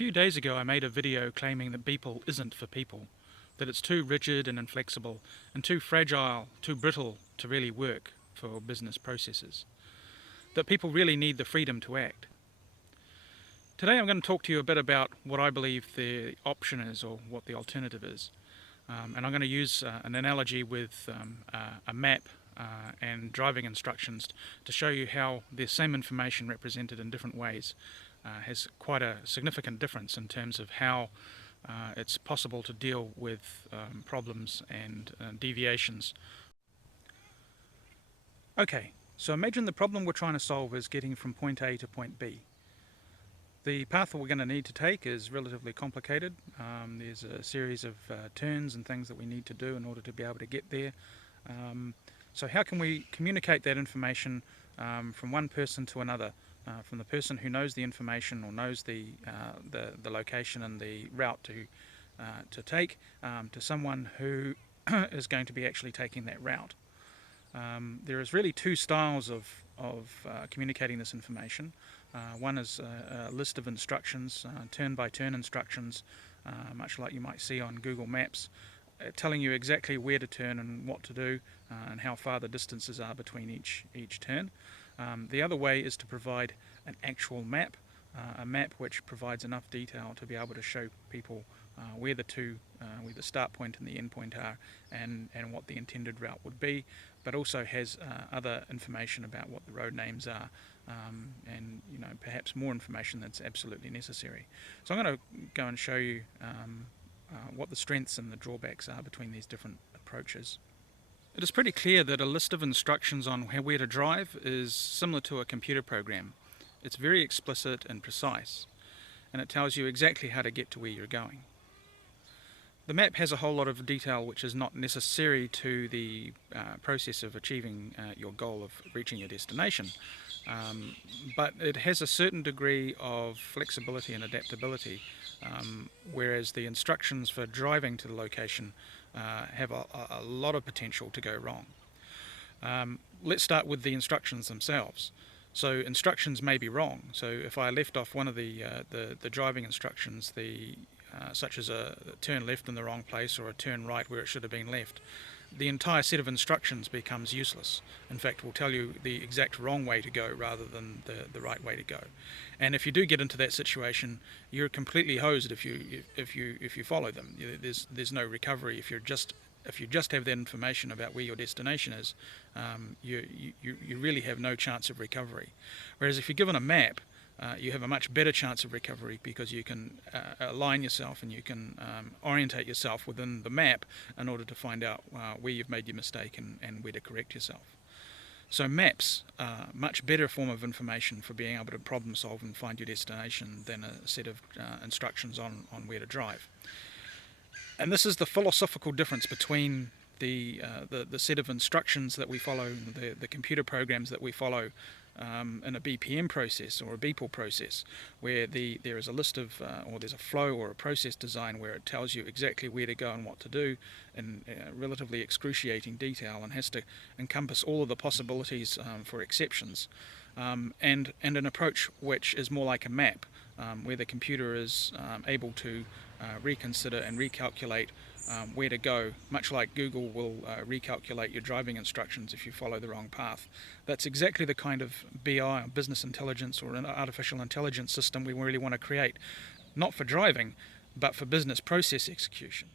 A few days ago I made a video claiming that Beeple isn't for people, that it's too rigid and inflexible, and too fragile, too brittle to really work for business processes, that people really need the freedom to act. Today I'm going to talk to you a bit about what I believe the option is, or what the alternative is. And I'm going to use an analogy with a map and driving instructions to show you how the same information represented in different ways has quite a significant difference in terms of how it's possible to deal with problems and deviations. Okay, so imagine the problem we're trying to solve is getting from point A to point B. The path that we're going to need to take is relatively complicated. There's a series of turns and things that we need to do in order to be able to get there. So how can we communicate that information from one person to another, from the person who knows the information or knows the location and the route to take, to someone who is going to be actually taking that route? There is really two styles of communicating this information. One is a list of instructions, turn-by-turn instructions, much like you might see on Google Maps, telling you exactly where to turn and what to do, and how far the distances are between each turn. The other way is to provide an actual map, a map which provides enough detail to be able to show people where the start point and the end point are, and what the intended route would be, but also has other information about what the road names are, and perhaps more information that's absolutely necessary. So I'm going to go and show you what the strengths and the drawbacks are between these different approaches. It is pretty clear that a list of instructions on where to drive is similar to a computer program. It's very explicit and precise, and it tells you exactly how to get to where you're going. The map has a whole lot of detail which is not necessary to the process of achieving your goal of reaching your destination, but it has a certain degree of flexibility and adaptability, whereas the instructions for driving to the location have a lot of potential to go wrong. Let's start with the instructions themselves. So instructions may be wrong. So if I left off one of the driving instructions, such as a turn left in the wrong place or a turn right where it should have been left, the entire set of instructions becomes useless. In fact, will tell you the exact wrong way to go rather than the right way to go. And if you do get into that situation, you're completely hosed if you follow them. There's no recovery if you just have that information about where your destination is. You really have no chance of recovery. Whereas if you're given a map, you have a much better chance of recovery, because you can align yourself and you can orientate yourself within the map in order to find out where you've made your mistake and where to correct yourself. So maps are a much better form of information for being able to problem solve and find your destination than a set of instructions on where to drive. And this is the philosophical difference between the set of instructions that we follow, the computer programs that we follow in a BPM process or a Beeple process, where there is a list of, or there's a flow or a process design where it tells you exactly where to go and what to do in relatively excruciating detail, and has to encompass all of the possibilities for exceptions, and an approach which is more like a map, where the computer is able to reconsider and recalculate where to go, much like Google will recalculate your driving instructions if you follow the wrong path. That's exactly the kind of BI, or business intelligence, or an artificial intelligence system we really want to create, not for driving, but for business process execution.